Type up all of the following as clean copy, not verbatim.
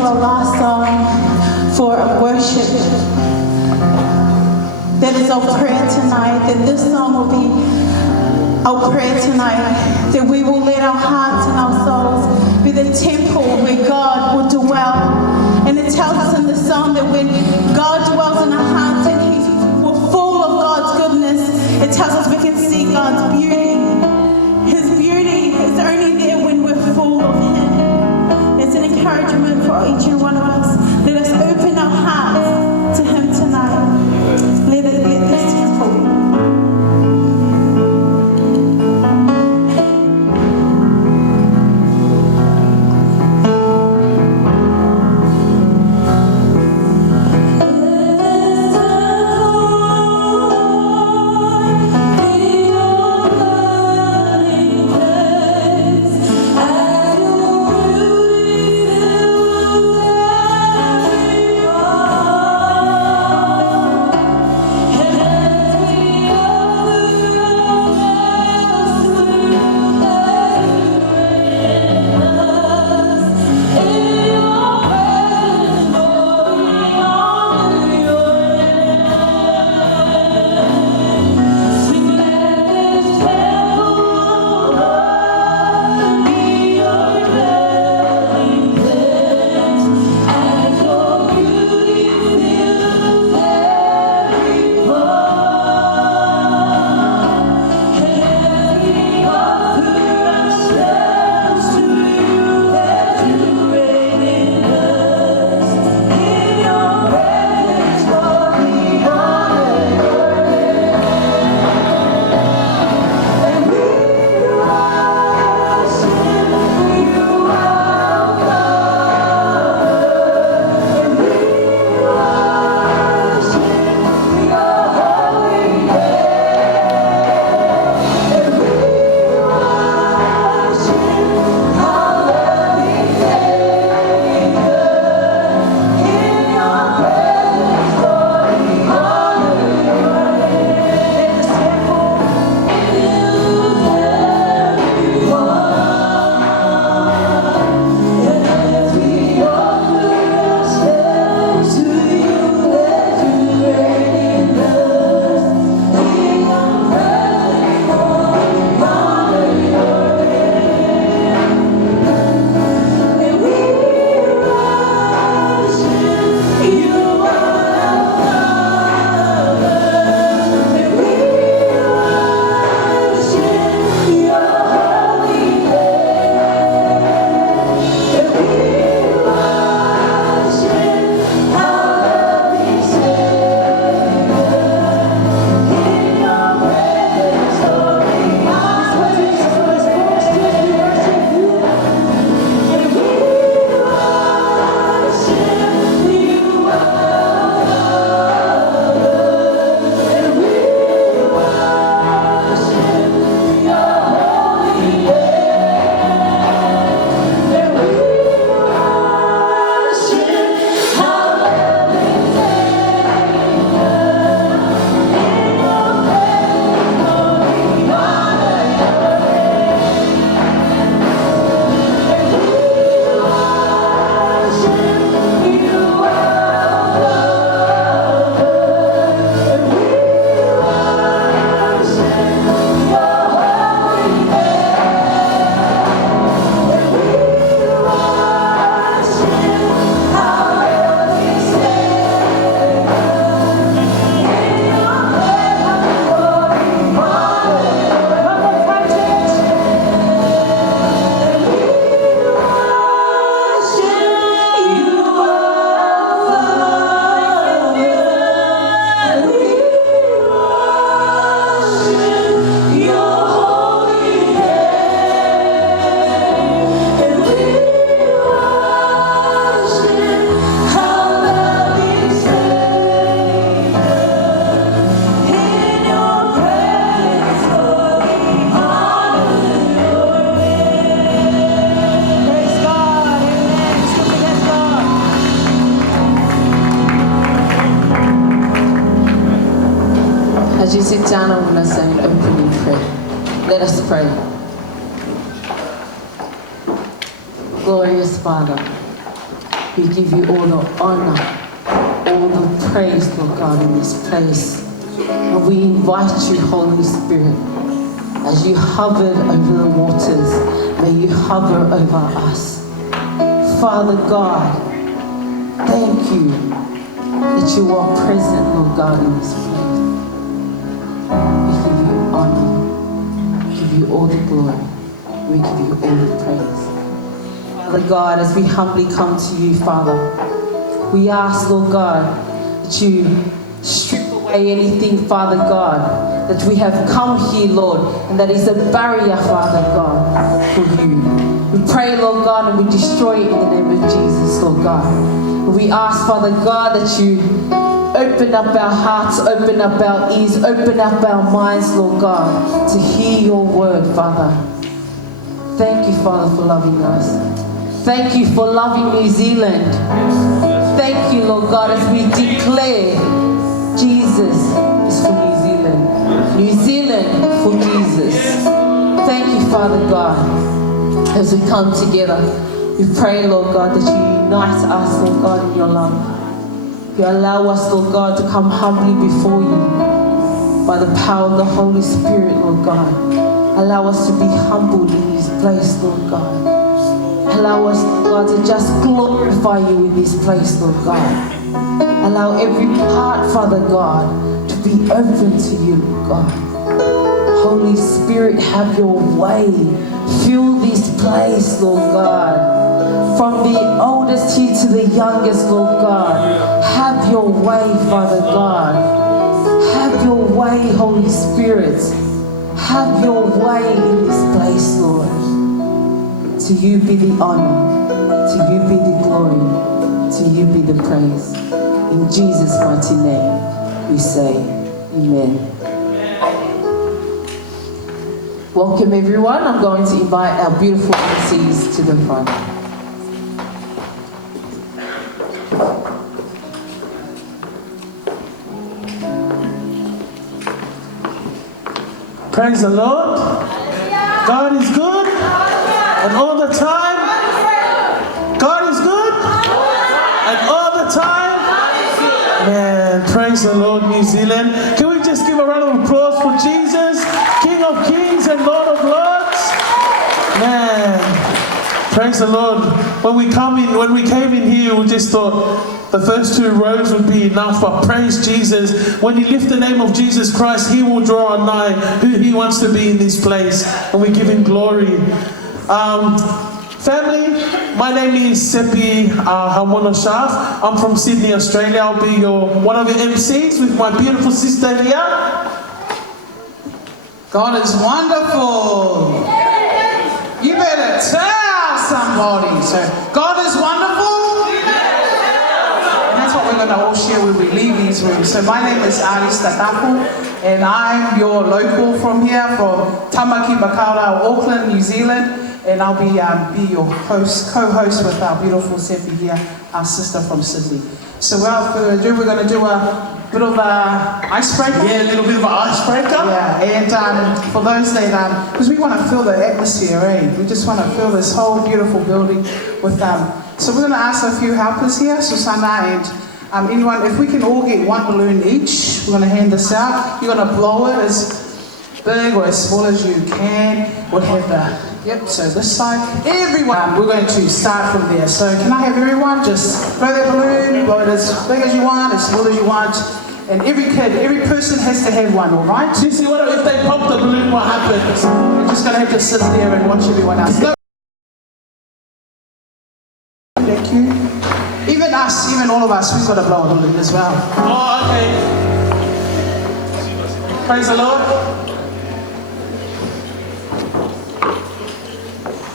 into our last song for worship. That is our prayer tonight, that this song will be our prayer tonight, that we will let our hearts and our souls be the temple where God will dwell. And it tells us in the song that when God dwells in our hearts and we're full of God's goodness, it tells us we can see God's beauty. His beauty is only there when we're full of Him. It's an encouragement for each and one of us. Let us open our hearts to Him tonight. Let this temple be. As you sit down, I want to say an opening prayer. Let us pray. Glorious Father, We give you all the honor, all the praise, Lord God, in this place. And we invite you, Holy Spirit, as you hovered over the waters, may you hover over us. Father God, thank you that you are present, Lord God, in this place. We give you honor, we give you all the glory, we give you all the praise. Father God, as we humbly come to you, Father, we ask, Lord God, that you strip away anything, Father God, that we have come here, Lord, and that is a barrier, Father God, for you. We pray, Lord God, and we destroy it in the name of Jesus, Lord God. And we ask, Father God, that you open up our hearts, open up our ears, open up our minds, Lord God, to hear your word, Father. Thank you, Father, for loving us. Thank you for loving New Zealand. Thank you, Lord God, as we declare Jesus is for New Zealand. New Zealand for Jesus. Thank you, Father God, as we come together. We pray, Lord God, that you unite us, Lord God, in your love. You allow us, Lord God, to come humbly before you by the power of the Holy Spirit, Lord God. Allow us to be humbled in this place, Lord God. Allow us, Lord God, to just glorify you in this place, Lord God. Allow every part, Father God, to be open to you, Lord God. Holy Spirit, have your way. Fill this place, Lord God. From the oldest here to the youngest, Lord God. Have your way, Father God. Have your way, Holy Spirit. Have your way in this place, Lord. To you be the honor. To you be the glory. To you be the praise. In Jesus' mighty name, we say, Amen. Welcome, everyone. I'm going to invite our beautiful MCs to the front. Praise the Lord. God is good. And all the time. God is good. And all the time. Man, praise the Lord, New Zealand. Can we just give a round of applause for Jesus, King of Kings and Lord of Lords? Man, praise the Lord. When we came in here, we just thought the first 2 rows would be enough, but praise Jesus. When you lift the name of Jesus Christ, He will draw nigh who He wants to be in this place, and we give Him glory. Family, my name is Sopia Shaf. I'm from Sydney, Australia. I'll be one of your MCs with my beautiful sister here. God is wonderful. You better tell somebody. So, God is wonderful. And that's what we're going to all share when we leave these rooms. So my name is Ari Statapu, and I'm your local from here, from Tamaki Makaurau, Auckland, New Zealand. And I'll be your co-host with our beautiful Sopia here, our sister from Sydney. So without further ado, we're going to do a bit of an icebreaker. Yeah, a little bit of an icebreaker. Yeah, and for those that, because we want to feel the atmosphere, eh? We just want to feel this whole beautiful building with so we're going to ask a few helpers here, Susanna and anyone, if we can all get 1 balloon each, we're going to hand this out. You're going to blow it as big or as small as you can. We'll have so this side, everyone, we're going to start from there. So can I have everyone just blow that balloon, blow it as big as you want, as small as you want. And every person has to have one, all right? Do you see what if they pop the balloon, what happens? We're just going to have to sit there and watch everyone else. No. Thank you. Even us, even all of us, we've got to blow a balloon as well. Oh, okay. Praise the Lord.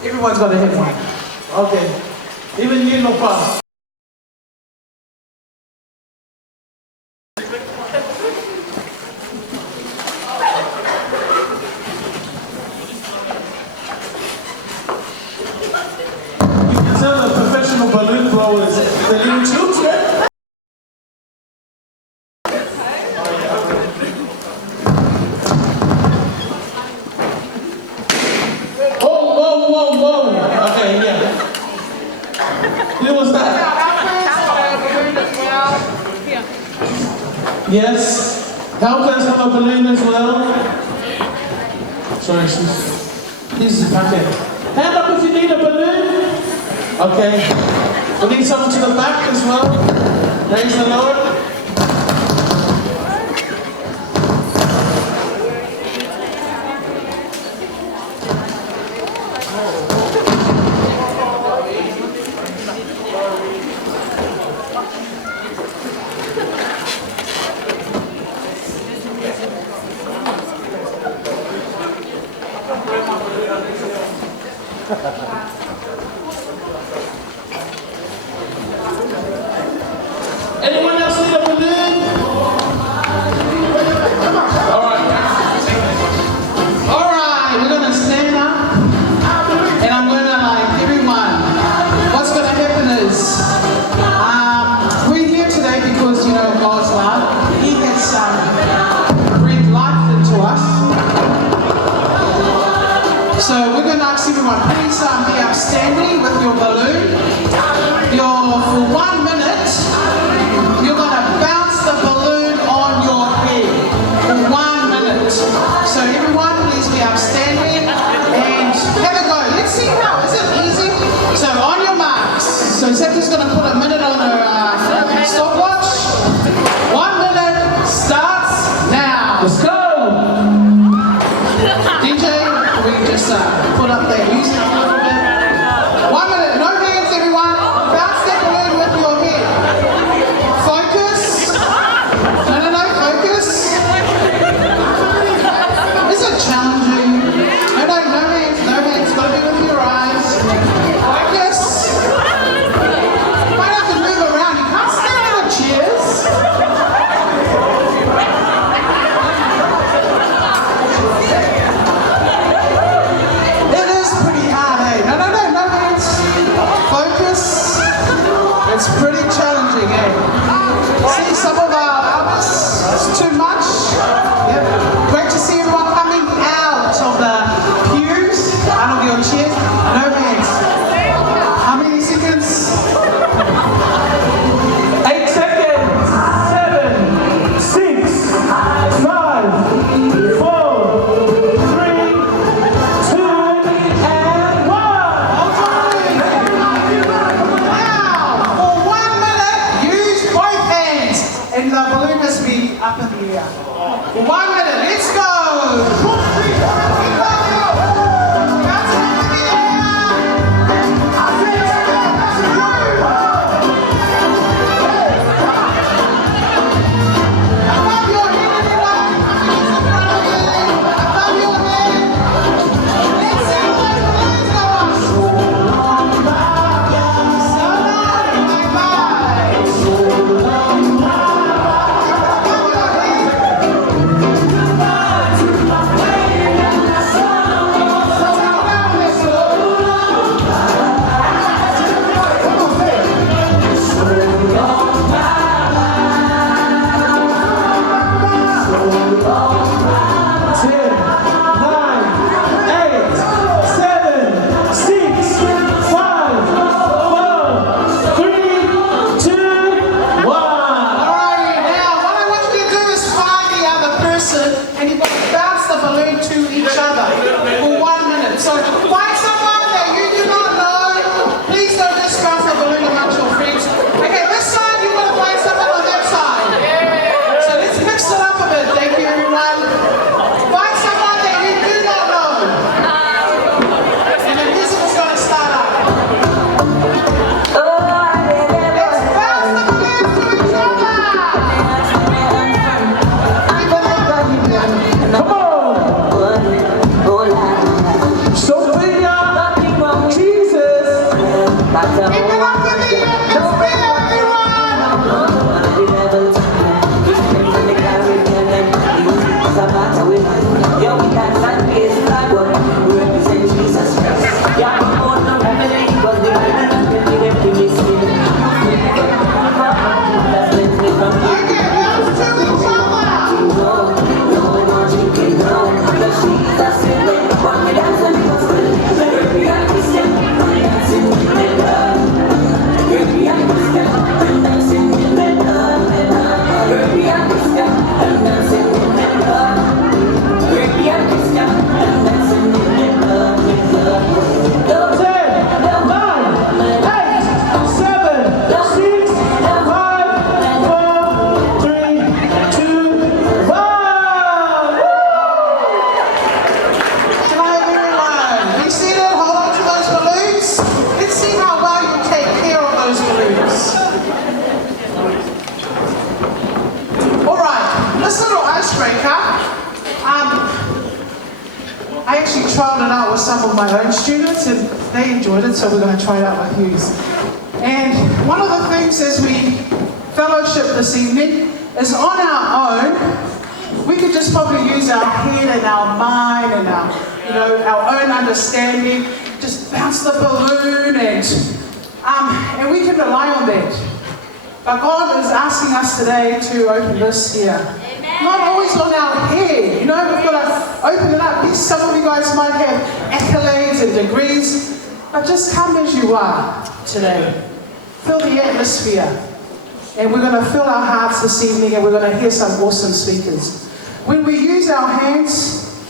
Everyone's got to have one. Okay. Even you, no problem. You can tell the professional balloon blowers, the little children. Whoa. Okay, yeah. It was that. Yes. Helpers have a balloon as well. Sorry, please, okay. Hand up if you need a balloon. Okay. We need someone to the back as well. Praise the Lord. Anyone else need a balloon? All right, we're gonna stand up, and I'm gonna like everyone. What's gonna happen is, we're here today because you know God's love. He has breathed life into us. So we're gonna ask everyone, please be upstanding with your balloon. For 1 minute, you're going to bounce the balloon on your head for 1 minute. So everyone, please be upstanding and have a go. Let's see how. Is it easy? So on your marks. So Sopia's going to put a minute on her stopwatch. 1 minute starts now. Let's go. DJ, we just put up that music a little bit. 1 minute. No hands, everyone. Bounce that balloon with your head. Focus. No, focus. Is it challenging? No hands. Got to be with your eyes. Focus. Might have to move around. You can't stand on the chairs. It is pretty hard, eh? No hands. Focus. It's pretty challenging, eh? See some of our others, it's too much. Yep. Great to see everyone coming out of the pews, out of your chairs. No hands. How many seconds? 8 seconds. 7, 6, 5, 4, 3, 2, and 1. Now, for 1 minute, use both hands. And the balloon must be up in the air. For 1 minute, let's go. Above your head, everyone. Above your head. Let's see those balloons go up. So long, bye-bye. So long, bye-bye. with my own students and they enjoyed it, so we're going to try it out with you. And one of the things as we fellowship this evening is on our own, we could just probably use our head and our mind and our own understanding, just bounce the balloon and we can rely on that. But God is asking us today to open this here. Amen. Not always on our head, we've got to open it up. Yes, some of you guys might have accolades and degrees, but just come as you are today. Feel the atmosphere. And we're going to fill our hearts this evening and we're going to hear some awesome speakers. When we use our hands,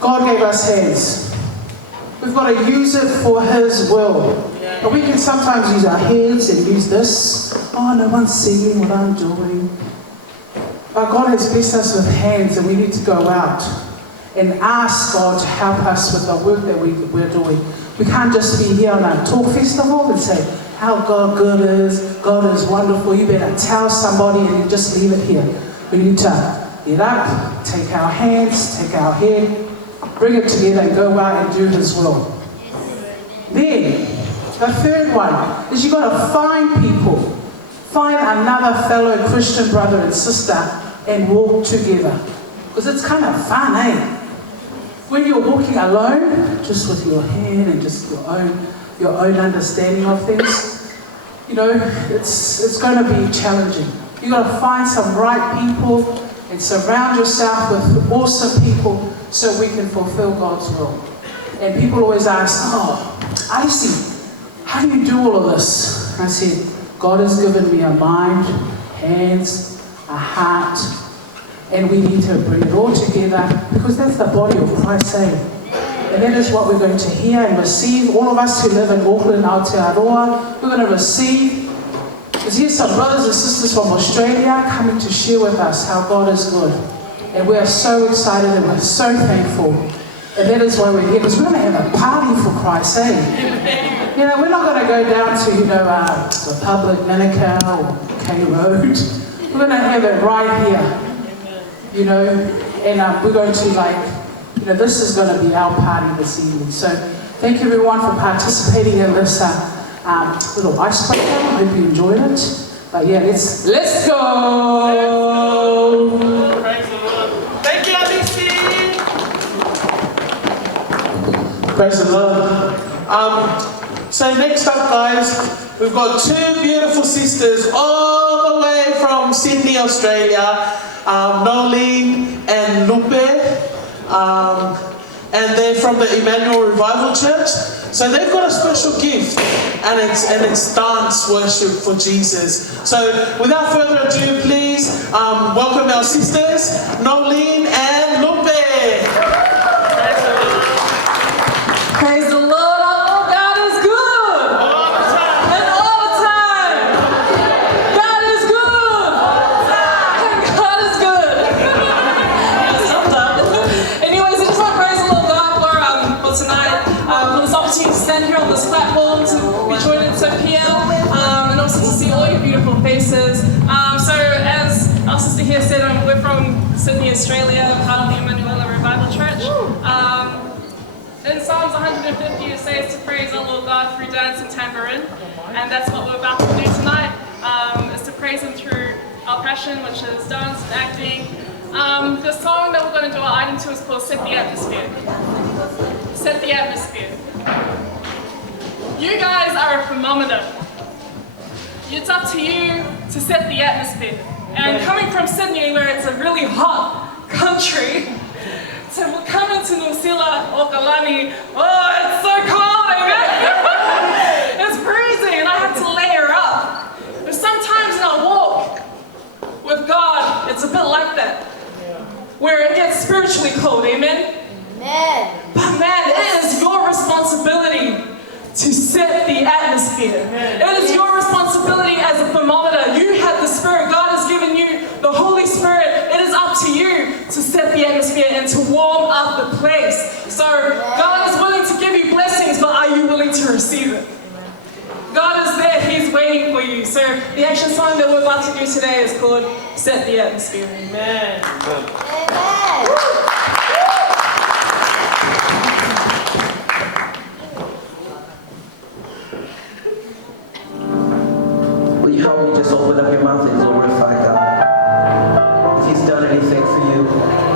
God gave us hands. We've got to use it for His will. But we can sometimes use our hands and use this. Oh, no one's seeing what I'm doing. But God has blessed us with hands and we need to go out and ask God to help us with the work that we're doing. We can't just be here on a talk festival and say how God good is, God is wonderful. You better tell somebody and you just leave it here. We need to get up, take our hands, take our head, bring it together and go out and do His will. Then, the third one is you've got to find people. Find another fellow Christian brother and sister and walk together. Because it's kind of fun, eh? When you're walking alone, just with your head and just your own understanding of things, it's going to be challenging. You've got to find some right people and surround yourself with awesome people so we can fulfill God's will. And people always ask, I see, how do you do all of this? I said, God has given me a mind, hands, a heart, and we need to bring it all together because that's the body of Christ, And that is what we're going to hear and receive. All of us who live in Auckland, Aotearoa, we're going to receive. Because here's some brothers and sisters from Australia coming to share with us how God is good. And we are so excited and we're so thankful. And that is why we're here, because we're going to have a party for Christ, we're not going to go down to, Republic, Manukau, or K Road. We're going to have it right here. And we're going to this is going to be our party this evening. So thank you everyone for participating in this little icebreaker. I hope you enjoyed it. But yeah, let's go. Praise the Lord. Thank you, Alicia. Praise the Lord. So next up, guys, we've got two beautiful sisters all the way from Sydney, Australia, Nolene and Lupe, and they're from the Emmanuel Revival Church. So they've got a special gift, and it's dance worship for Jesus. So without further ado, please welcome our sisters, Nolene and Lupe. Praise the Lord. Oh, God is good. All the time. And all the time. God is good. And God is good. Anyways, I just want to praise the Lord God for tonight, for this opportunity to stand here on this platform, to be joined in Sopia, and also to see all your beautiful faces. So as our sister here said, we're from Sydney, Australia, part of the Emmanuel Revival Church. In Psalms 150 it says to praise our Lord God through dance and tambourine, and that's what we're about to do tonight, is to praise Him through our passion, which is dance and acting. The song that we're going to do our item to is called Set the Atmosphere. Set the Atmosphere. You guys are a thermometer. It's up to you to set the atmosphere. And coming from Sydney, where it's a really hot country, to come into Nusila or Kalani, it's so cold, amen? It's freezing and I have to layer up. But sometimes in our walk with God, it's a bit like that, where it gets spiritually cold, amen? Amen. But man, it is your responsibility to set the atmosphere. It is your responsibility as a thermometer. You have the Spirit. God has given you the Holy Spirit. It is up to you to set the atmosphere and to warm up the place. So God is willing to give you blessings, but are you willing to receive it? God is there. He's waiting for you. So the action song that we're about to do today is called Set the Atmosphere. Amen. Amen. help me just open up your mouth and glorify God? If He's done anything for you.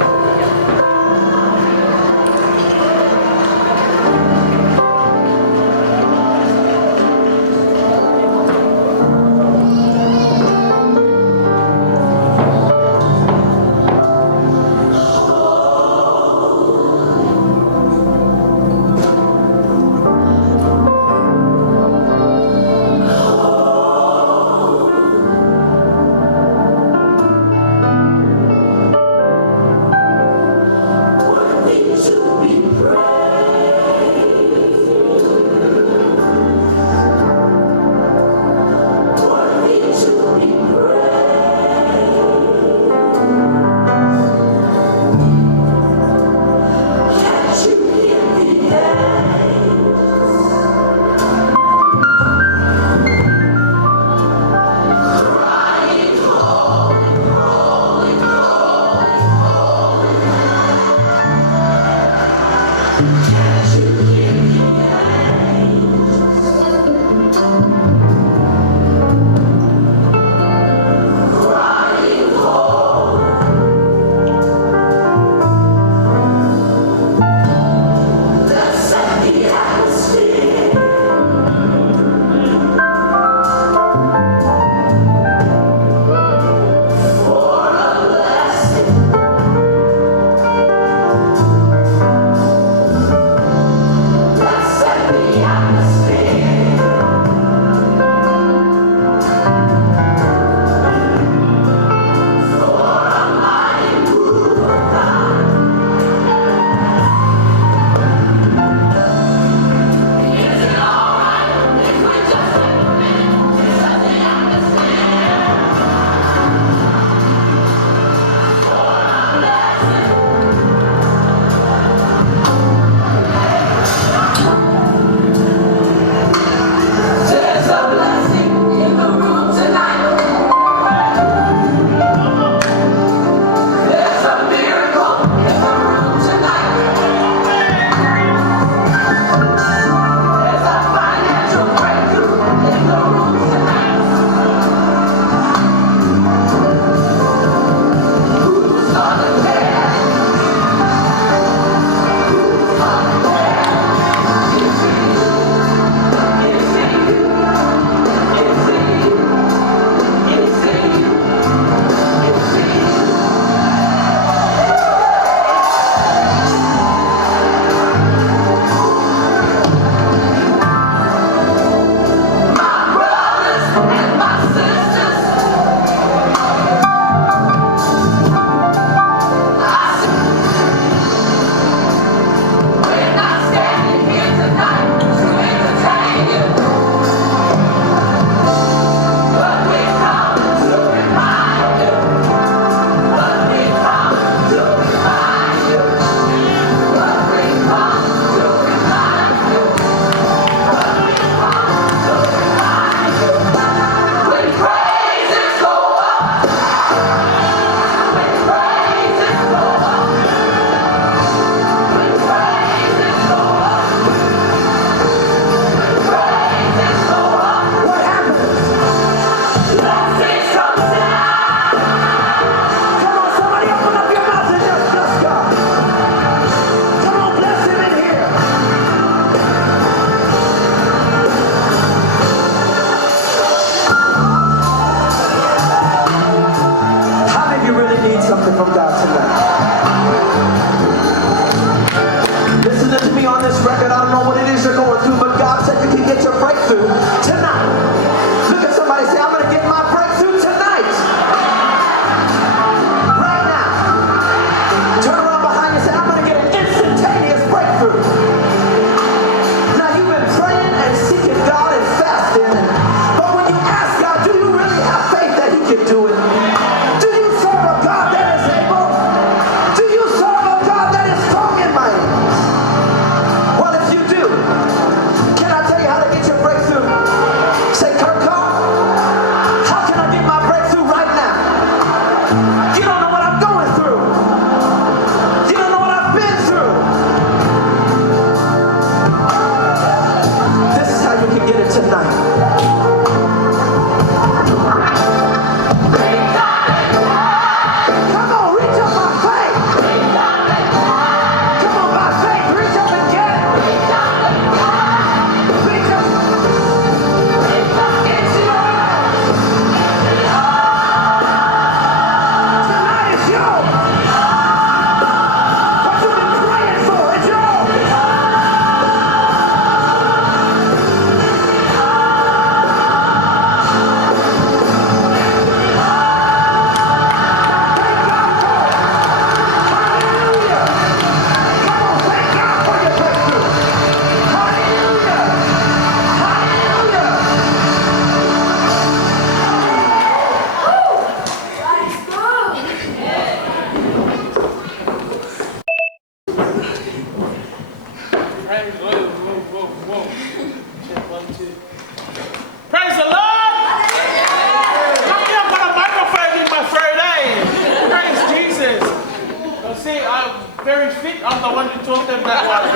very fit. I'm the one who taught them that one.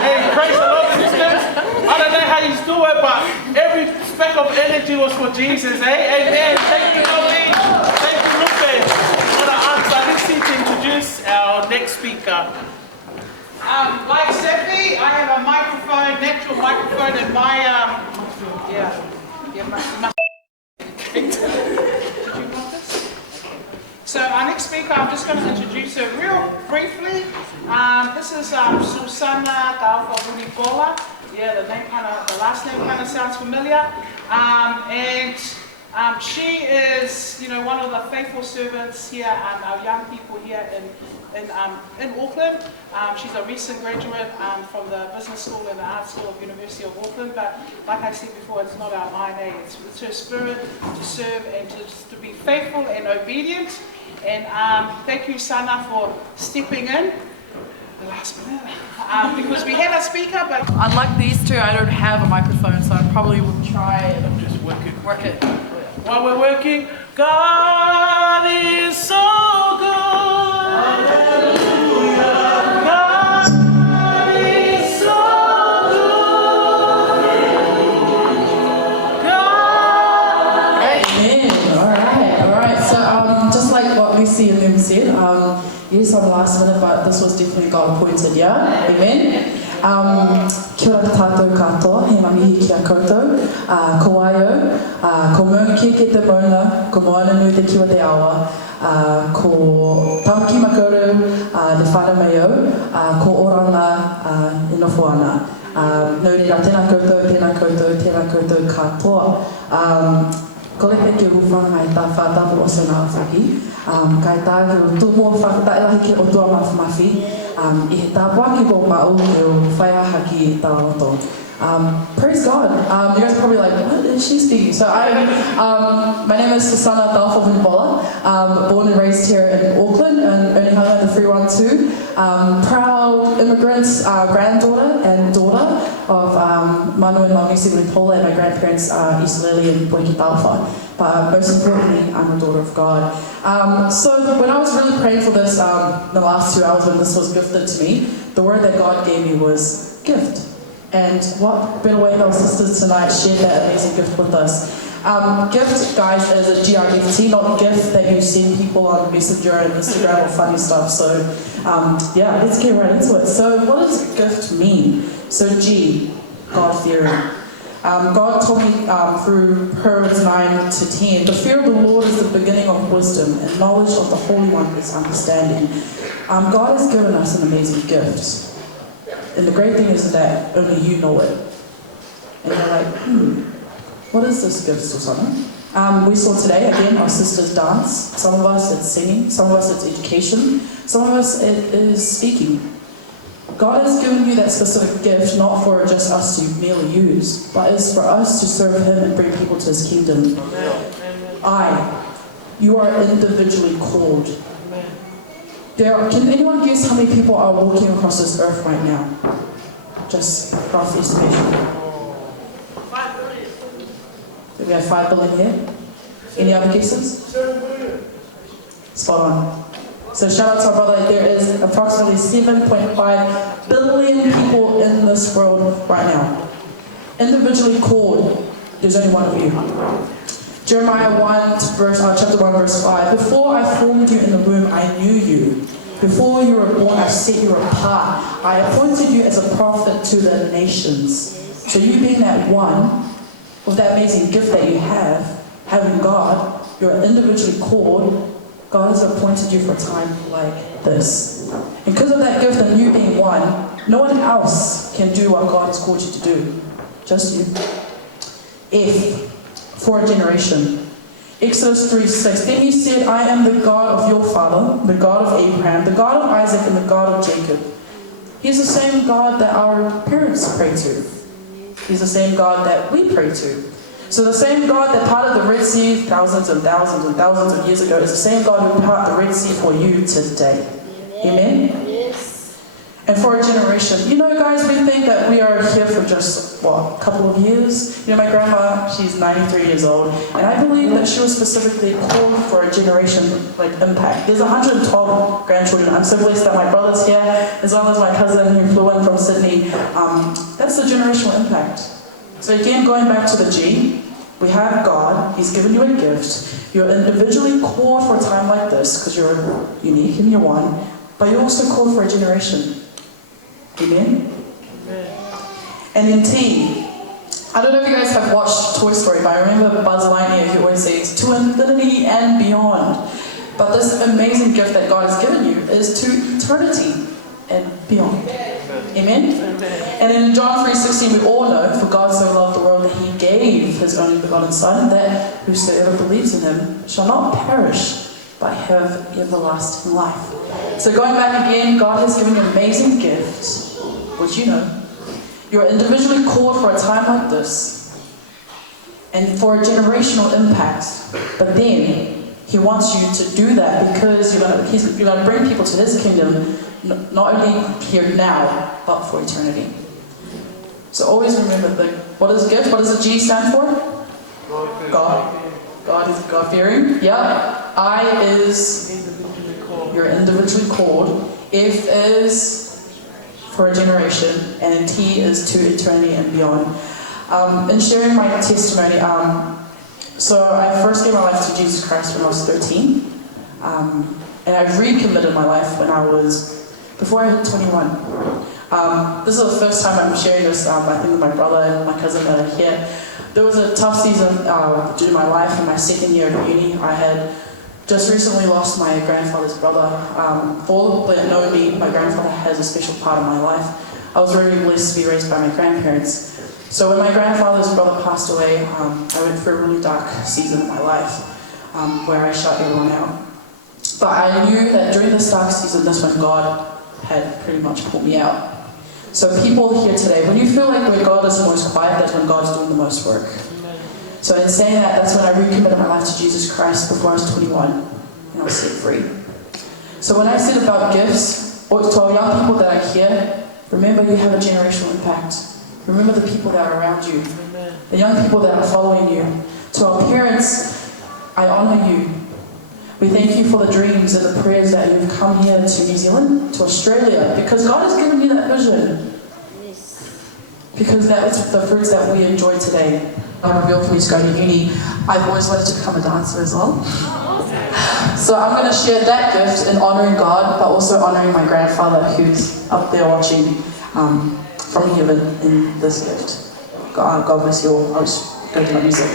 Hey, praise the Lord, sisters. I don't know how you do it, but every speck of energy was for Jesus, eh? Amen. Thank you, Nobby. Thank you, Lucas, for the answer. Let's see to introduce our next speaker. Like Sopia, I have a microphone, natural microphone in my, Did you want this? So our next speaker, I'm just going to introduce her real briefly. This is Susana Dalfa. Yeah, the last name kind of sounds familiar. She is, one of the faithful servants here, our young people here in Auckland. She's a recent graduate from the business school and the art school of University of Auckland. But like I said before, it's not our line, it's her spirit to serve and to be faithful and obedient. And thank you, Sana, for stepping in the last minute. Because we had a speaker, but unlike these two, I don't have a microphone, so I probably will try and Just work it. While we're working, God is so good. Hallelujah. God is so good. God. Amen. All right. So just like what Lucy and them said, yes, I'm last minute, but this was definitely God appointed, yeah? Amen. Kia ora tātou katoa, he mamihi ki a koutou, ko aio, ko maungi ke te mauna, ko moana nui te kiwa te awa, ko tauki makauru, te whanameo, ko oranga e nofo ana. Nau reira, tēnā koutou katoa. Ko le te ki ruwhanga e tā whātapu o se nā whaki. Kai tā ki tū mua whakata e lahi ki o tua mawhimafi. I he tā waki ko mao ki o whaiaha ki tā roto. Praise God. You guys are probably like, what is she speaking? So my name is Susana Dalfa, born and raised here in Auckland and Onehunga in the 312. Proud immigrant granddaughter and daughter of Manu and Maungi Paula and my grandparents East Lily and Boiki Dalfa. But most importantly, I'm a daughter of God. So when I was really praying for this the last 2 hours when this was gifted to me, the word that God gave me was gift. And what better way than our sisters tonight shared that amazing gift with us. Gift, guys, is a GIFT, not gift that you send people on Messenger and Instagram or funny stuff. So yeah, let's get right into it. So what does gift mean? So G, God-fearing. God told me through Proverbs 9 to 10, the fear of the Lord is the beginning of wisdom, and knowledge of the Holy One is understanding. God has given us an amazing gift. And the great thing is that only you know it. And you're like, what is this gift, Susana? We saw today, again, our sisters dance. Some of us it's singing, some of us it's education, some of us it is speaking. God has given you that specific gift not for just us to merely use, but it's for us to serve Him and bring people to His kingdom. You are individually called. Can anyone guess how many people are walking across this earth right now? Just rough estimation. 5 billion. So we have 5 billion here. Any other guesses? 7 billion. Spot on. So shout out to our brother. There is approximately 7.5 billion people in this world right now. Individually called, there's only one of you. Jeremiah chapter 1, verse 5. Before I formed you in the womb, I knew you. Before you were born, I set you apart. I appointed you as a prophet to the nations. So you being that one, with that amazing gift that you have, having God, you're individually called. God has appointed you for a time like this. And because of that gift and you being one, no one else can do what God has called you to do. Just you. F, for a generation. Exodus 3:6. Then he said, I am the God of your father, the God of Abraham, the God of Isaac, and the God of Jacob. He's the same God that our parents pray to. He's the same God that we pray to. So the same God that parted the Red Sea thousands and thousands and thousands of years ago is the same God who parted the Red Sea for you today. Amen? Yes. And for a generation, you know, guys, we think that we are here for just, what, a couple of years? You know, my grandma, she's 93 years old, and I believe that she was specifically called for a generation, like, impact. There's 112 grandchildren. I'm so blessed that my brother's here, as well as my cousin who flew in from Sydney. That's the generational impact. So again, going back to the G, we have God. He's given you a gift. You're individually called for a time like this, because you're unique and you're one, but you're also called for a generation. Amen? And in T, I don't know if you guys have watched Toy Story, but I remember Buzz Lightyear, he always says, to infinity and beyond. But this amazing gift that God has given you is to eternity and beyond. Amen? And in John 3:16, we all know, for God so loved the world that he gave his only begotten Son, that whosoever believes in him shall not perish, but have everlasting life. So going back again, God has given you an amazing gift, which you know. You're individually called for a time like this, and for a generational impact. But then, he wants you to do that because you're going to bring people to his kingdom, not only here now, but for eternity. So always remember, what is gift? What does the G stand for? God. God is God-fearing. Yeah. I is you're individually called. F is for a generation, and T is to eternity and beyond. In sharing my testimony, so I first gave my life to Jesus Christ when I was 13, and I recommitted my life before I hit 21. This is the first time I'm sharing this, I think with my brother and my cousin that are here. There was a tough season due to my life in my second year of uni. I had just recently lost my grandfather's brother. For all that know me, my grandfather has a special part of my life. I was very blessed to be raised by my grandparents. So when my grandfather's brother passed away, I went through a really dark season of my life where I shut everyone out. But I knew that during this dark season, that's when God had pretty much pulled me out. So people here today, when you feel like where God is the most quiet, that's when God's doing the most work. So in saying that, that's when I recommitted my life to Jesus Christ before I was 21, and I was set free. So when I said about gifts, or to our young people that are here, remember you have a generational impact. Remember the people that are around you, the young people that are following you. To our parents, I honor you. We thank you for the dreams and the prayers that you've come here to New Zealand, to Australia, because God has given you that vision. Because that's the fruits that we enjoy today. I revealed for me to go to uni. I've always wanted to become a dancer as well. So I'm going to share that gift in honouring God, but also honouring my grandfather who's up there watching from heaven in this gift. God bless you all. I'll just go to my music.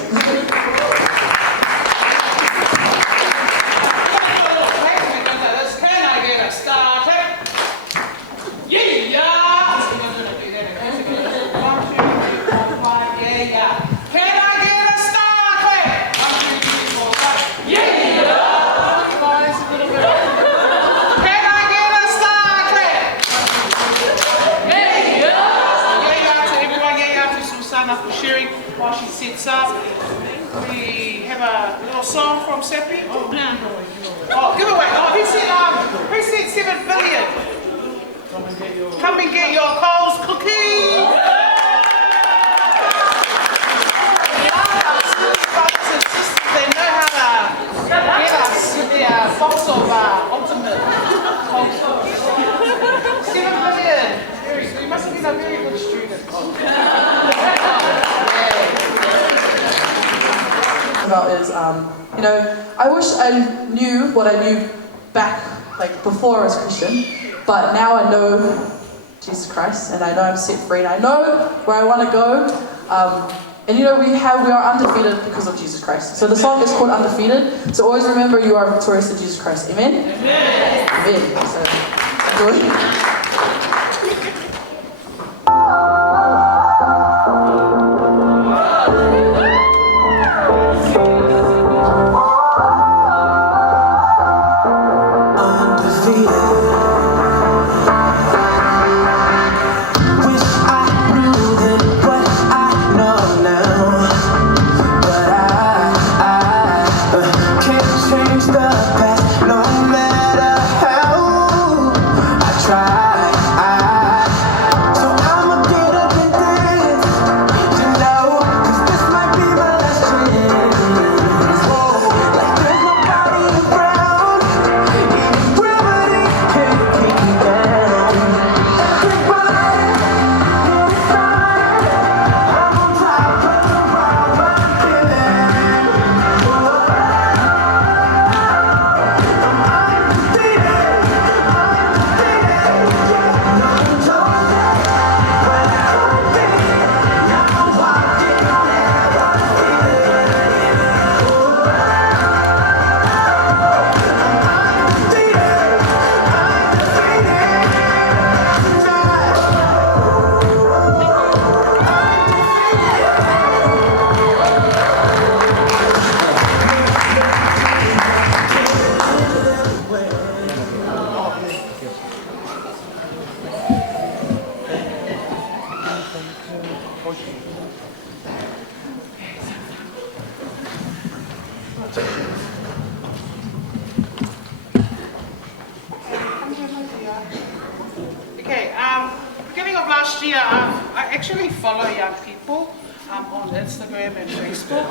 For sharing while she sits up. We have a little song from Sopia. Oh, giveaway. Oh, who said 7 billion? Come and get your Coles cookies. Brothers and sisters, they know how to get us with their box of ultimate Coles cookies. 7 billion. So you must have been a very good student. About is, you know, I wish I knew what I knew back, like before I was Christian, but now I know Jesus Christ, and I know I'm set free, and I know where I want to go, and you know, we are undefeated because of Jesus Christ. So the song is called Undefeated, so always remember you are victorious in Jesus Christ. Amen? Amen. Amen. So, enjoy. Change the past, no matter how I try. Okay, beginning of last year, I actually follow young people on Instagram and Facebook,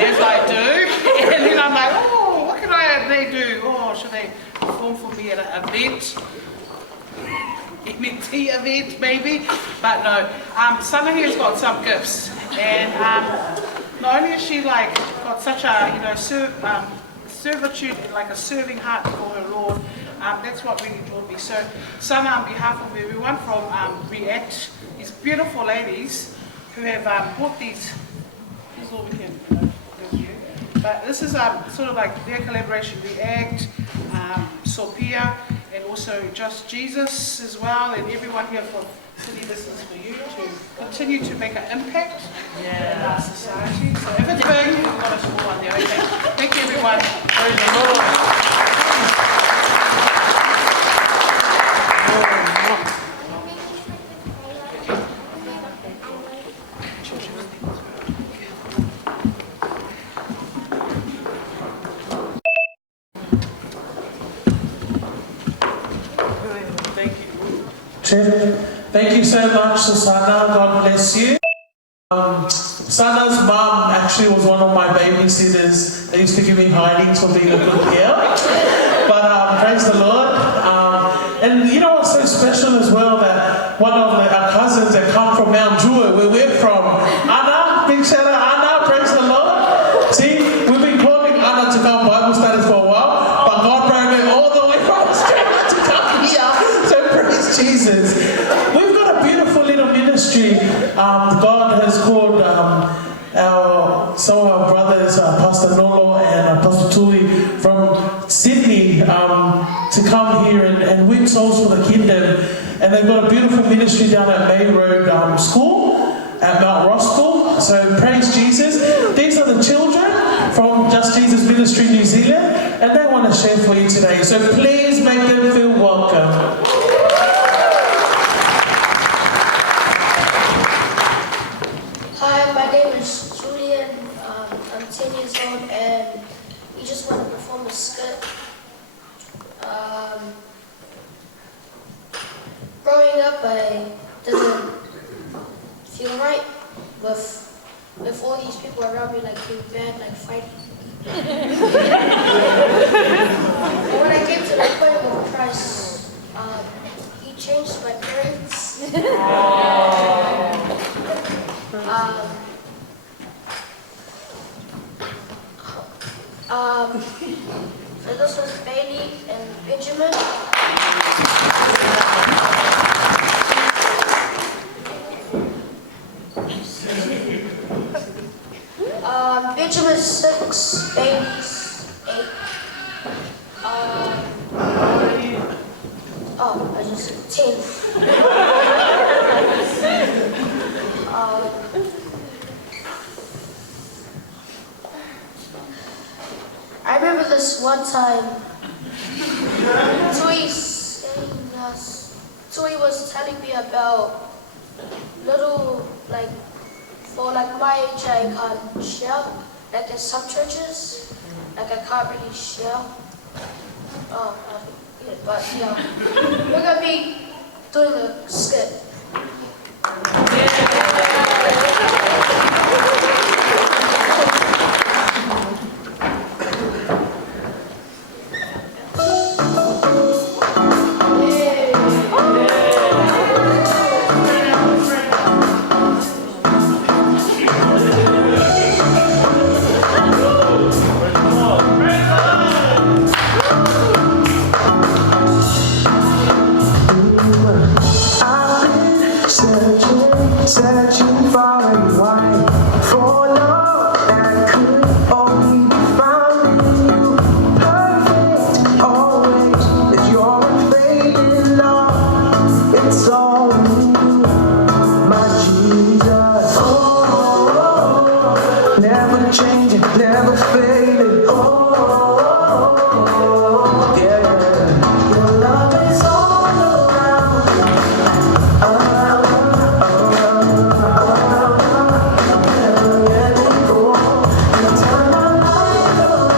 as I do, and then I'm like, oh, what can they do? Oh, should they perform for me at an event? MT event maybe, but no. Sana here's got some gifts, and not only has she like got such a servitude and like a serving heart for her Lord. That's what really drew me. So, Sana, on behalf of everyone from React, these beautiful ladies who have brought these all we can go through. But this is sort of like their collaboration, React, Sopia, and also Just Jesus as well, and everyone here for City Business for You to continue to make an impact in our society. So if it's big, we've got a small one there. Okay. Thank you, everyone. Praise the Lord. Thank you so much, Susanna. God bless you. Sana's mum actually was one of my babysitters. They used to give me hidings for being a good girl. But praise the Lord. And you know what's so special as well, that one of our cousins that come from Mount Jewel, where we're from, Anna, big shout out Anna, praise the Lord. See, we've been calling Anna to come Bible studies for a while, but God brought her all the way from Australia to come here. So praise Jesus. We've got a beautiful little ministry. God has called some of our brothers, Pastor Nolo and Pastor Tui from Sydney, to come here and win souls for the kingdom. And they've got a beautiful ministry down at May Road School at Mount Roskill. So praise Jesus. These are the children from Just Jesus Ministry New Zealand, and they want to share for you today. So please make them feel welcome. Hi, my name is Julian. I'm 10 years old, and we just want to perform a skit. Growing up, I didn't feel right with all these people around me, like being bad, like fighting. But when I came to the point of Christ, He changed my parents. So this was Bailey and Benjamin. Benjamin's 6, Bailey's 8. I just said 10. I remember this one time, Tui was telling me about little, like, for like my age I can't share, like in some churches, like I can't really share. But yeah, we're gonna be doing a skit. Searching far and wide for love that could only be found in you. Perfect, always, is your unfading love. It's all in you, my Jesus. Oh, never changing, never fading. Oh, yeah, your love is all around. Turn my life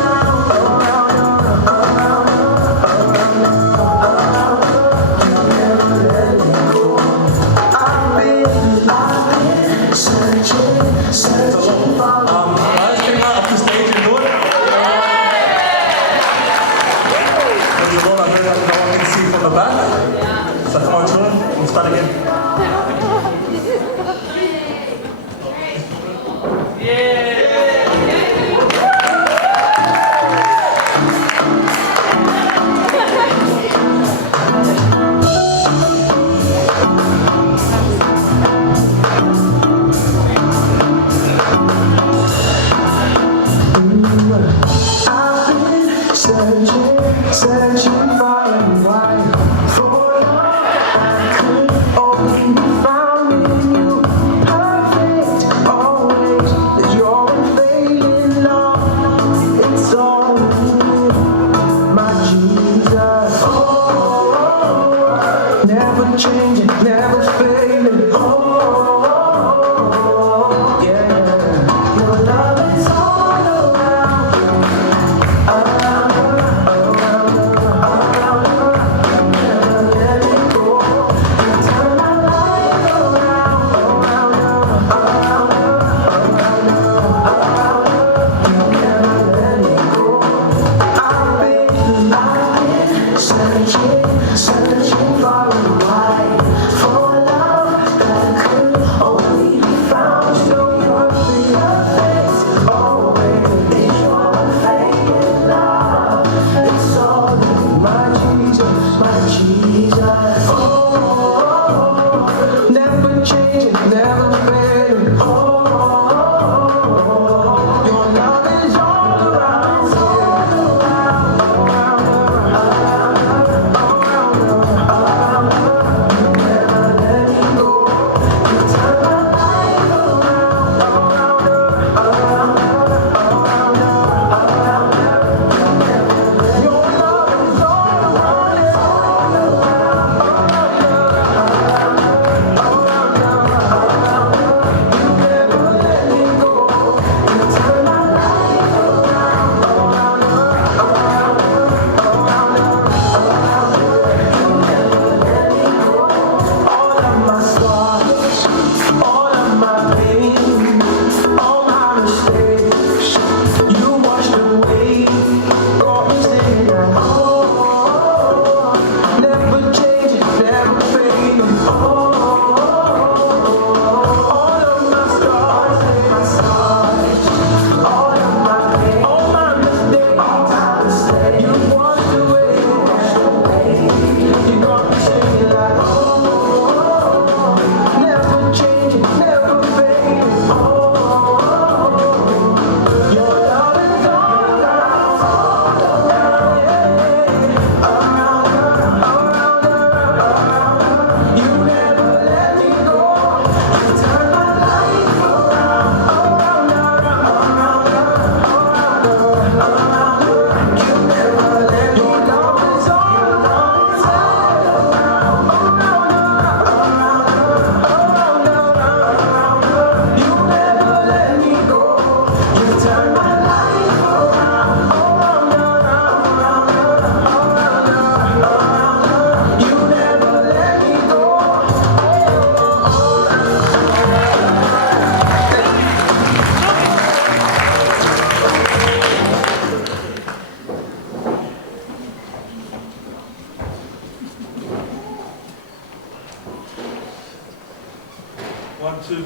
2. 1,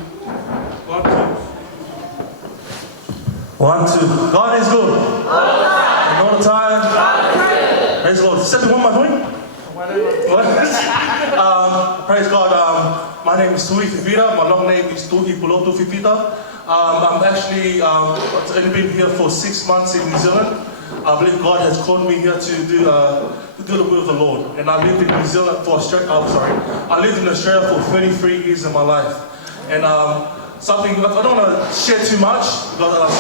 2. 1, 2. God is good. And all the time. Praise the Lord. Second one, my boy. What? Praise God. My name is Tui Fifita. My long name is Tui Pulotu Fifita. I'm actually only been here for 6 months in New Zealand. I believe God has called me here to do the will of the Lord. And I lived in New Zealand for Australia. I lived in Australia for 33 years of my life. And something I don't want to share too much because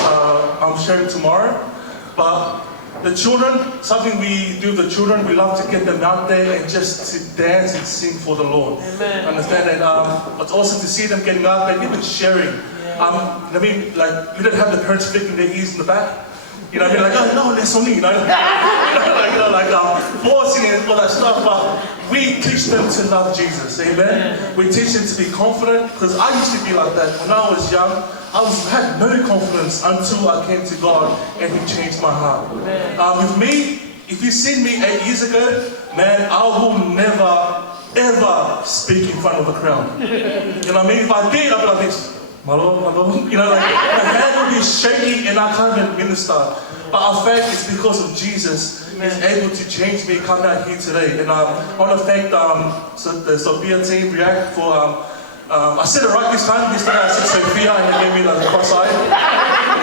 I'm sharing tomorrow. But the children, something we do with the children, we love to get them out there and just to dance and sing for the Lord. Amen. Understand? And it's awesome to see them getting out there and even sharing. I mean, like, we don't have the parents flicking their ears in the back. You know what I mean? Like, oh, no, that's on me, you know? Forcing and all that stuff. But we teach them to love Jesus, amen? We teach them to be confident, because I used to be like that. When I was young, I had no confidence until I came to God and He changed my heart. With me, if you seen me 8 years ago, man, I will never, ever speak in front of a crowd. You know what I mean? If I did, I'd be like this. My Lord, you know, like, my hand will be shaking and I can't even minister. But our faith is because of Jesus is able to change me, come out here today. And I want to thank the Sopia team, React, for, I said it right this time. This time I said Sopia and they gave me like a cross-eye.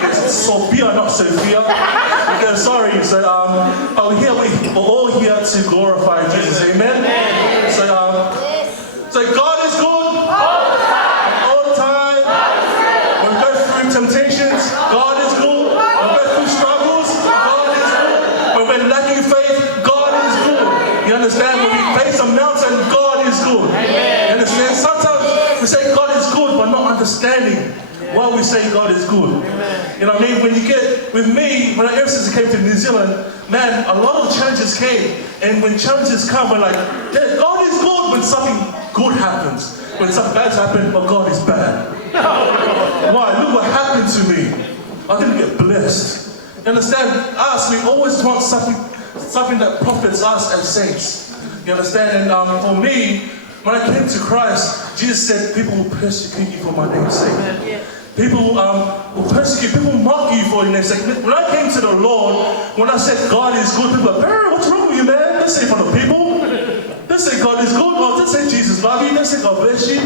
It's Sopia, not Sophia. Because, sorry, so, but we're all here to glorify Jesus, amen? So God is good. Temptations, God is good. When we're through struggles, God is good. When we're lacking faith, God is good. You understand? When we face a mountain, God is good. You understand? Sometimes we say God is good, but not understanding why we say God is good. You know what I mean? When you get, with me, when ever since I came to New Zealand, man, a lot of challenges came. And when challenges come, we're like, yeah, God is good when something good happens. When something bad happens, but God is bad. Why? Look what happened to me. I didn't get blessed. You understand? Us, we always want something that profits us as saints. You understand? And for me, when I came to Christ, Jesus said, people will persecute you for my name's sake. People will persecute, people mock you for your name's sake. When I came to the Lord, when I said God is good, people were like, hey, what's wrong with you, man? Don't say it in front of people. Don't say God is good. Or don't say Jesus love you. Don't say God bless you.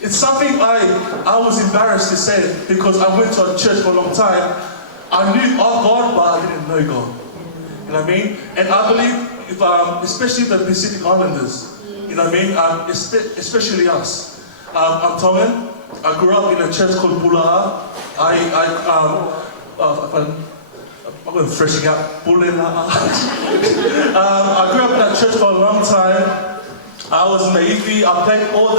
It's something I was embarrassed to say because I went to a church for a long time. I knew of God, but I didn't know God. You know what I mean? And I believe, especially the Pacific Islanders, you know what I mean? Especially us. I'm Tongan. I grew up in a church called Pula'a. I'm going freshing up. I grew up in that church for a long time. I was in the EV, I've done all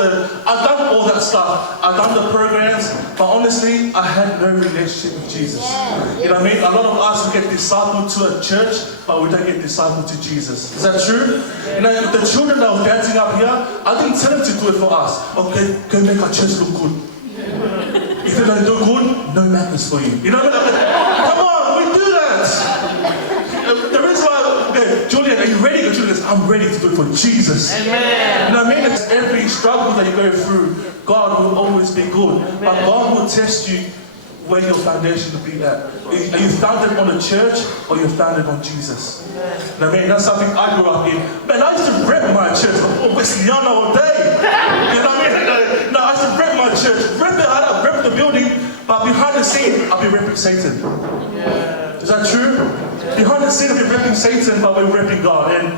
that stuff. I've done the programs, but honestly, I had no relationship with Jesus. You know what I mean? A lot of us, we get discipled to a church, but we don't get discipled to Jesus. Is that true? You know, the children that were dancing up here, I didn't tell them to do it for us. Okay, go make our church look good. If they don't do good, no matters for you. You know what I mean? Come on, we do that. The reason why, okay, Julian, are you ready? I'm ready to do it for Jesus. Amen. You know what I mean? It's every struggle that you go through, God will always be good. Amen. But God will test you where your foundation will be at. Are you founded on the church or you're founded on Jesus? Amen. You know what I mean? That's something I grew up in. Man, I used to rep my church. Oh, Wesleyana all day. You know what I mean? No, I used to rep my church. Rep it, I rep the building, but behind the scene, I'll be repping Satan. Yeah. Is that true? Behind the scene, I'll be repping Satan, but we're repping God. And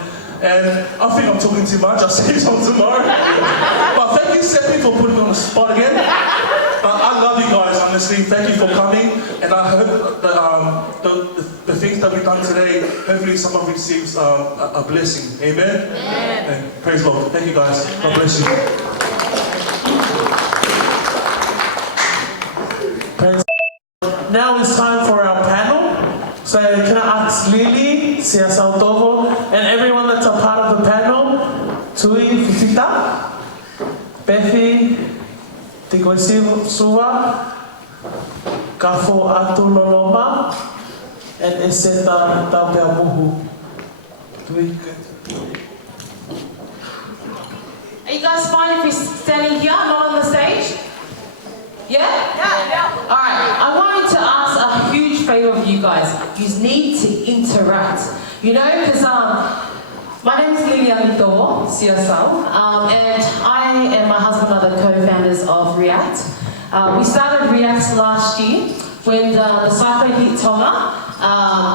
I think I'm talking too much. I'll say it on tomorrow. But thank you, Sopia, for putting me on the spot again. But I love you guys, honestly. Thank you for coming. And I hope that the things that we've done today, hopefully someone receives a blessing. Amen? Amen. And praise God. Thank you, guys. God bless you. Now it's time for our panel. So can I ask Lily, Sia Sautovo, and everyone that's a part of the panel, Tui Fifita, Pethi, Tikoisiva, Kafo Atuloloma, and Eseta Tabeamuhu. Are you guys fine if you're standing here, not on the stage? Yeah? Yeah. Alright, I wanted to ask a huge favor of you guys. You need to interact. You know, because my name is Lilian Dowo, CSL, and I and my husband are the co-founders of React. We started React last year when the cyclone hit Tonga.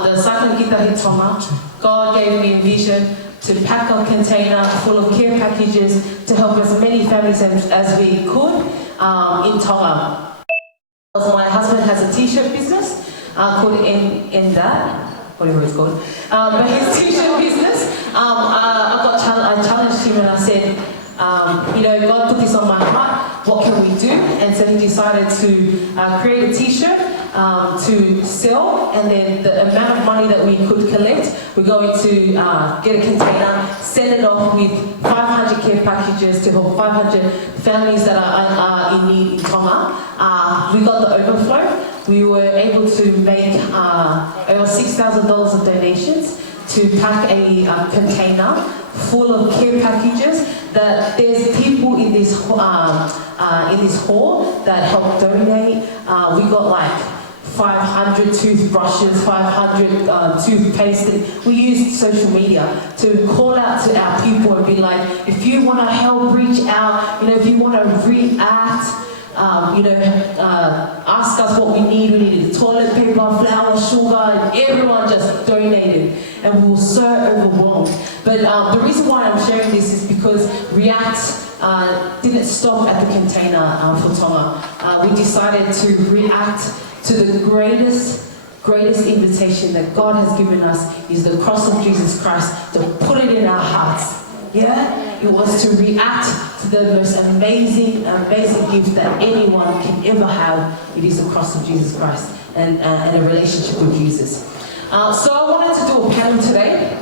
The cyclone hit Tonga. God gave me a vision to pack a container full of care packages to help as many families as we could in Tonga. My husband has a t-shirt business called Enda, whatever it's called. But his t-shirt business, I challenged him and I said, you know, God put this on my heart, what can we do? And so he decided to create a t-shirt to sell, and then the amount of money that we could collect, we're going to get a container, send it off with 500 care packages to help 500 families that are in need in Tonga. We got the overflow. We were able to make over $6,000 of donations to pack a container full of care packages. That there's people in this hall that help donate. We got like 500 toothbrushes, 500 toothpaste. We used social media to call out to our people and be like, if you want to help, reach out. You know, if you want to react. You know, ask us what we need. We needed toilet paper, flour, sugar, and everyone just donated. And we were so overwhelmed. But the reason why I'm sharing this is because React didn't stop at the container for Tonga. We decided to react to the greatest invitation that God has given us is the cross of Jesus Christ, to put it in our hearts. Yeah? It was to react to the most amazing gift that anyone can ever have. It is the cross of Jesus Christ and a relationship with Jesus. So I wanted to do a panel today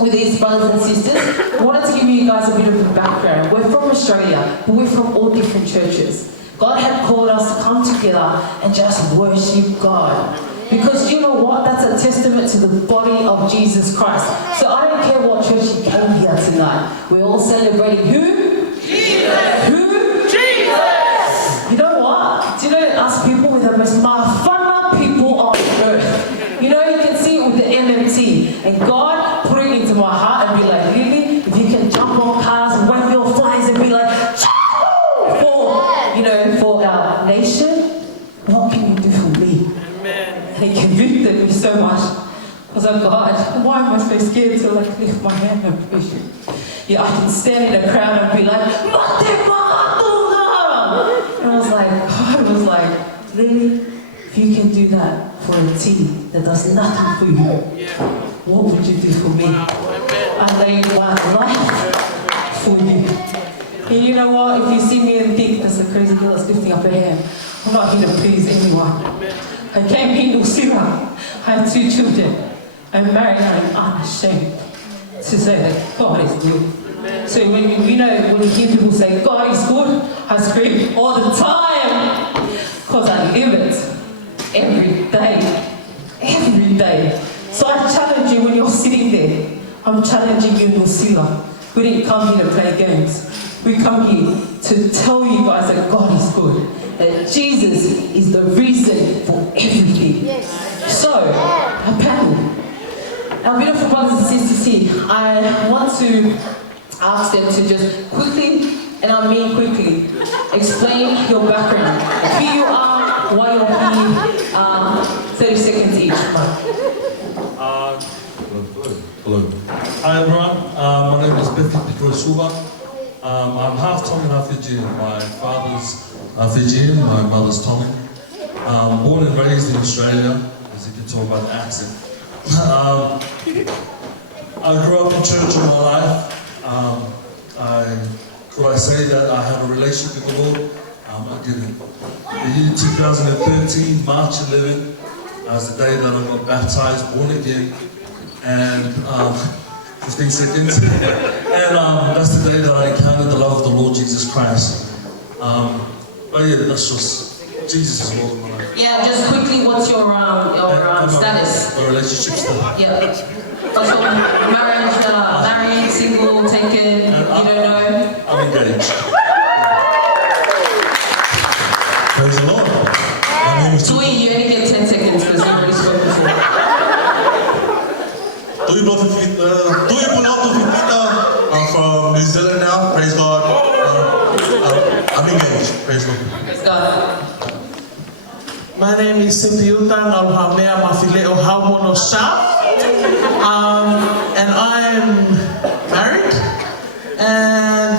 with these brothers and sisters. I wanted to give you guys a bit of a background. We're from Australia, but we're from all different churches. God had called us to come together and just worship God. Because you know what? That's a testament to the body of Jesus Christ. So I don't care what church you came here tonight. We're all celebrating who? Jesus! Who? Jesus! You know what? Do you know us people with the most fun people on earth? You know, you can see it with the MMT. And God put it into my heart and be like, Lily, if you can jump on cars and wave your flags and be like, for, you know, for our nation, what can you do for me? He convicted me so much. I was like, God, why am I so scared to like lift my hand and push you? Yeah, I can stand in a crowd and be like, and I was like, God was like, Lily, if you can do that for a team that does nothing for you, what would you do for me? I laid my life for you. And you know what? If you see me and think that's a crazy girl that's lifting up her hand, I'm not here to please anyone. I came here to see her. I have 2 children. I'm married and I'm unashamed to say that God is good. So when you hear people say God is good, I scream all the time because I live it every day. Every day. So I challenge you when you're sitting there. I'm challenging you, Lucilla. We didn't come here to play games. We come here to tell you guys that God is good. That Jesus is the reason for everything. Yes. So, a panel. Our beautiful brothers and sisters here, I want to ask them to just quickly, and I mean quickly, explain your background. Who you are, why you're here, 30 seconds each. Hello. Hi everyone, my name is Bethi. I'm half Tongan, half Fijian. My father's Fijian, my mother's Tongan. Born and raised in Australia, as you can tell by the accent. I grew up in church all my life. Could I say that I have a relationship with the Lord? I didn't. The year 2013, March 11, was the day that I got baptized, born again, and 15 seconds. And that's the day that I encountered the love of the Lord Jesus Christ. But yeah, that's just, Jesus is Lord of my life. Yeah, just quickly, what's your status? My relationship status. Yeah. What's your marriage, married, single, taken, you don't know? I'm engaged. Praise the Lord. Tui, you only get 10 seconds because you already spoke before. Tui Pulato Fifita. I'm from New Zealand now. Praise God. I'm engaged. Praise God. Praise God. My name is Sopia Nalhamea Mafileo Haumono Sha. And I'm married. And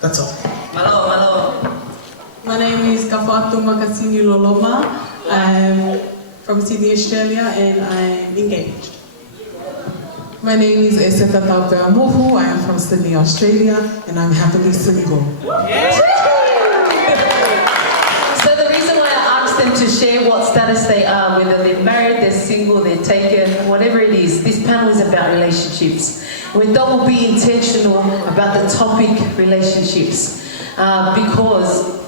that's all. Malo, malo. My name is Kafatu Makasini Loloma. I'm from Sydney, Australia, and I'm engaged. My name is Eseta Tapeamuhu. I am from Sydney, Australia, and I'm happily single. So the reason why I asked them to share what status they are, whether they're married, they're single, they're taken, whatever it is, this panel is about relationships. We thought we'll be intentional about the topic relationships because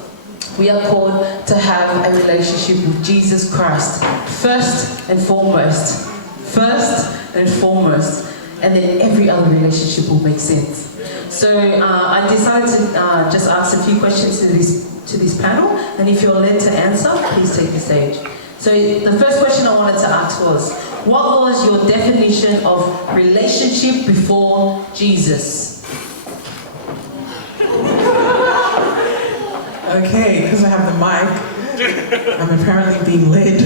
we are called to have a relationship with Jesus Christ first and foremost. First and foremost, and then every other relationship will make sense. So I decided to just ask a few questions to this panel, and if you're led to answer, please take the stage. So the first question I wanted to ask was, what was your definition of relationship before Jesus? Okay, because I have the mic, I'm apparently being led.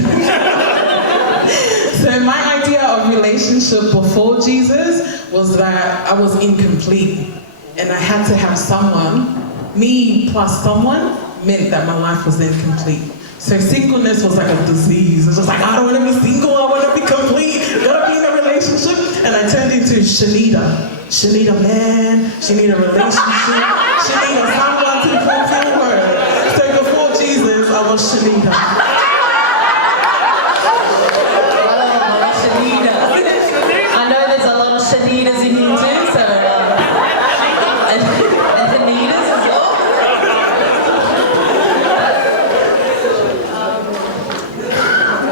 So my idea of relationship before Jesus was that I was incomplete and I had to have someone. Me plus someone meant that my life was then complete. So singleness was like a disease. It was just like, I don't want to be single, I want to be complete, I gotta be in a relationship. And I turned into Shanita. She need a man, she need a relationship, she need someone to fulfill her. So before Jesus, I was Shanita. I know there's a lot of Shanitas in here too, so and Hanitas as well.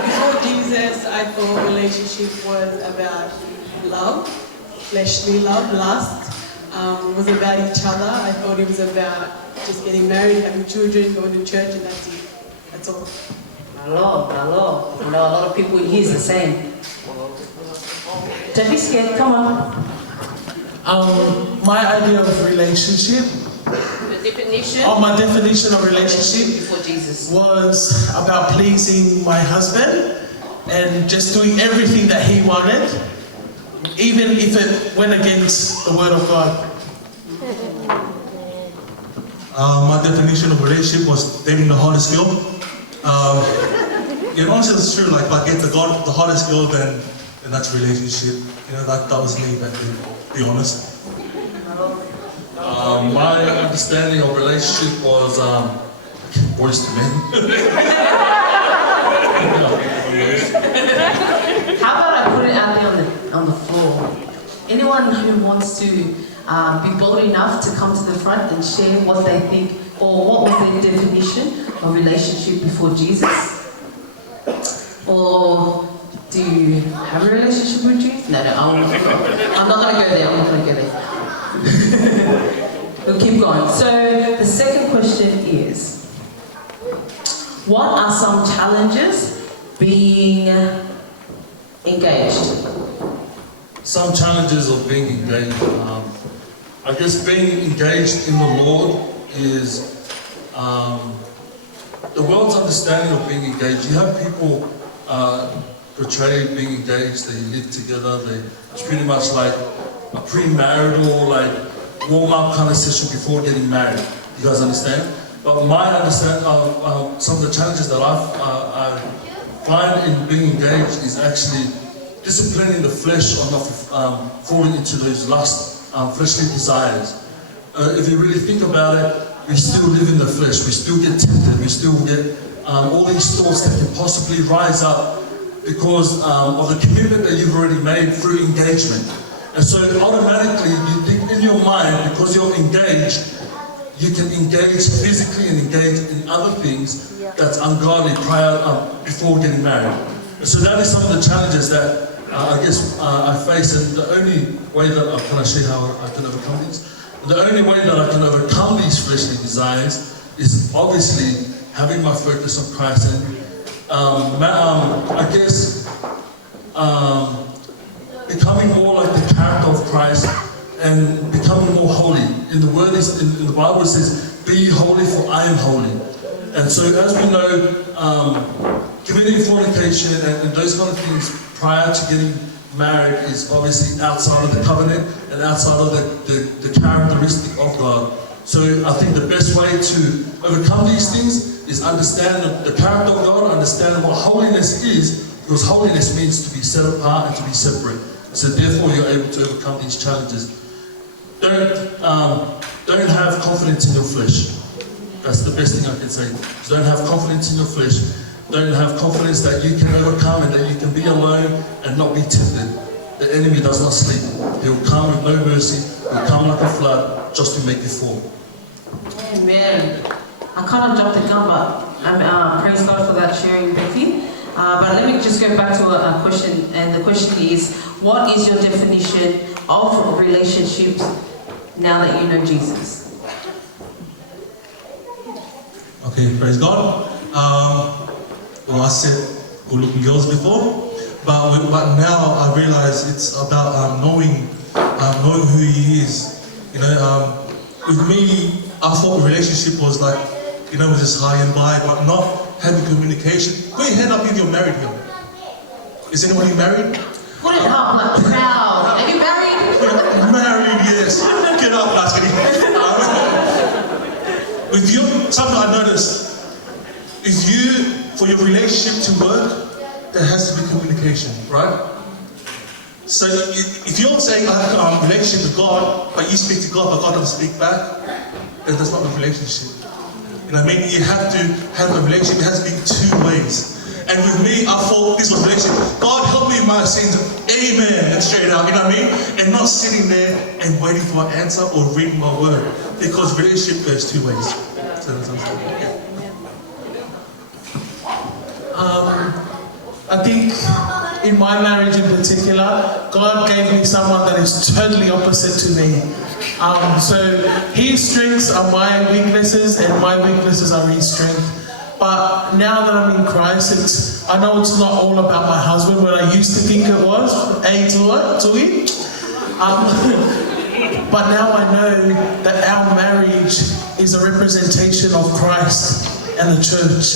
Before Jesus, I thought relationship was about love, fleshly love, lust. Was about each other. I thought it was about just getting married, having children, going to church, and that's it. That's all. Hello. I know a lot of people here is the same. Don't be scared, come on. My idea of relationship, The definition my definition of relationship before Jesus was about pleasing my husband and just doing everything that he wanted, even if it went against the word of God. My definition of relationship was dating the hottest girl. In honestly, it's true. Like, if I get the hottest girl, then that's a relationship. You know, that was me back then. Be honest. My understanding of relationship was boys to men. How about I put it out there on the floor? Anyone who wants to be bold enough to come to the front and share what they think or what was their definition of relationship before Jesus? Or do you have a relationship with Jesus? No, I'm not going to go there. We'll keep going. So the second question is, what are some challenges being engaged? Some challenges of being engaged. I guess being engaged in the Lord is the world's understanding of being engaged. You have people portray being engaged, they live together, it's pretty much like a premarital, like warm-up kind of session before getting married. You guys understand? But my understanding of some of the challenges that I find in being engaged is actually disciplining the flesh or not falling into those lust, fleshly desires. If you really think about it, we still live in the flesh, we still get tempted, we still get all these thoughts that can possibly rise up because of the commitment that you've already made through engagement. And so automatically you think in your mind, because you're engaged, you can engage physically and engage in other things that's ungodly before getting married. And so that is some of the challenges that I guess I face, and the only way that I can share how I can overcome these. The only way that I can overcome these fleshly desires is obviously having my focus on Christ and I guess becoming more like the character of Christ and becoming more holy. In the word is in the Bible it says, "Be ye holy, for I am holy." And so, as we know, committing fornication and those kind of things prior to getting married is obviously outside of the covenant and outside of the characteristic of God. So I think the best way to overcome these things is understand the character of God, understand what holiness is, because holiness means to be set apart and to be separate. So therefore you're able to overcome these challenges. Don't have confidence in your flesh. That's the best thing I can say. Don't have confidence in your flesh. Don't have confidence that you can overcome and that you can be alone and not be tempted. The enemy does not sleep. He'll come with no mercy. He'll come like a flood just to make you fall. Amen. I kind of jumped the gun, but praise God for that sharing, Becky. But let me just go back to a question, and the question is, what is your definition of relationships now that you know Jesus? Okay, praise God. Well, I said good-looking girls before, but now I realize it's about knowing who He is. You know, with me, I thought the relationship was like, you know, just high and by, but not having communication. Put your hand up if you're married here. Is anybody married? Put it up, like proud. Are you married? Married, yes. Get up, that's with you, something I noticed is for your relationship to work, there has to be communication, right? So if you're saying I have a relationship with God, but you speak to God, but God doesn't speak back, then that's not a relationship. You know what I mean? You have to have a relationship, it has to be two ways. And with me, I thought this was a relationship. God help me in my sins, amen, and straight out, you know what I mean? And not sitting there and waiting for an answer or reading my word. Because relationship goes two ways. So that's what I'm saying. I think in my marriage in particular, God gave me someone that is totally opposite to me. So his strengths are my weaknesses and my weaknesses are his strength. But now that I'm in Christ, I know it's not all about my husband, when I used to think it was, to it. But now I know that our marriage is a representation of Christ and the church.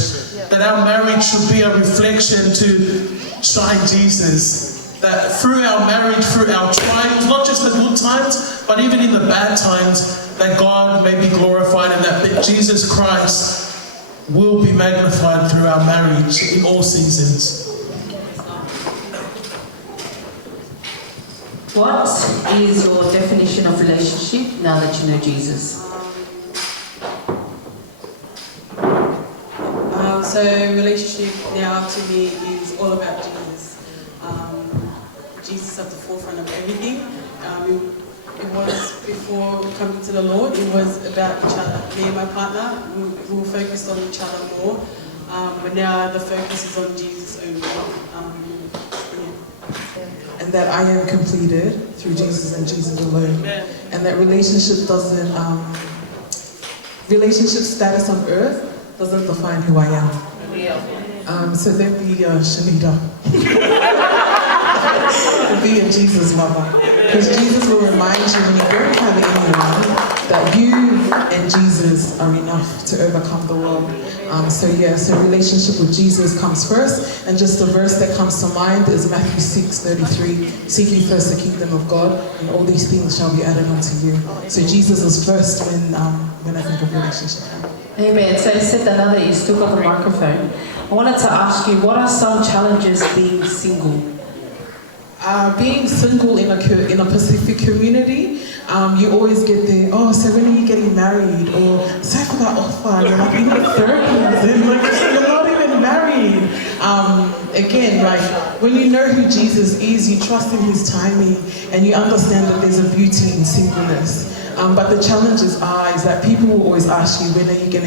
That our marriage should be a reflection to shine Jesus. That through our marriage, through our trials, not just the good times, but even in the bad times, that God may be glorified and that Jesus Christ will be magnified through our marriage in all seasons. What is your definition of relationship now that you know Jesus? So relationship now to me is all about Jesus. Jesus at the forefront of everything. It was before coming to the Lord, it was about each other. Me and my partner, we were focused on each other more. But now the focus is on Jesus only. And that I am completed through Jesus and Jesus alone. And that relationship doesn't, relationship status on earth doesn't define who I am. So then be Shanita. Be a Jesus lover. Because Jesus will remind you when you don't have anyone that you and Jesus are enough to overcome the world. So relationship with Jesus comes first. And just the verse that comes to mind is Matthew 6:33. Seek ye first the kingdom of God, and all these things shall be added unto you. So Jesus is first when I think of relationship. Amen. So you said that now that you still got the microphone, I wanted to ask you, what are some challenges being single? Being single in a Pacific community, you always get the, oh, so when are you getting married? Or, so for that offer, you're like in your 30s, and like, you're not even married. Again, like, when you know who Jesus is, you trust in his timing, and you understand that there's a beauty in singleness. But the challenges is that people will always ask you, when are you going to get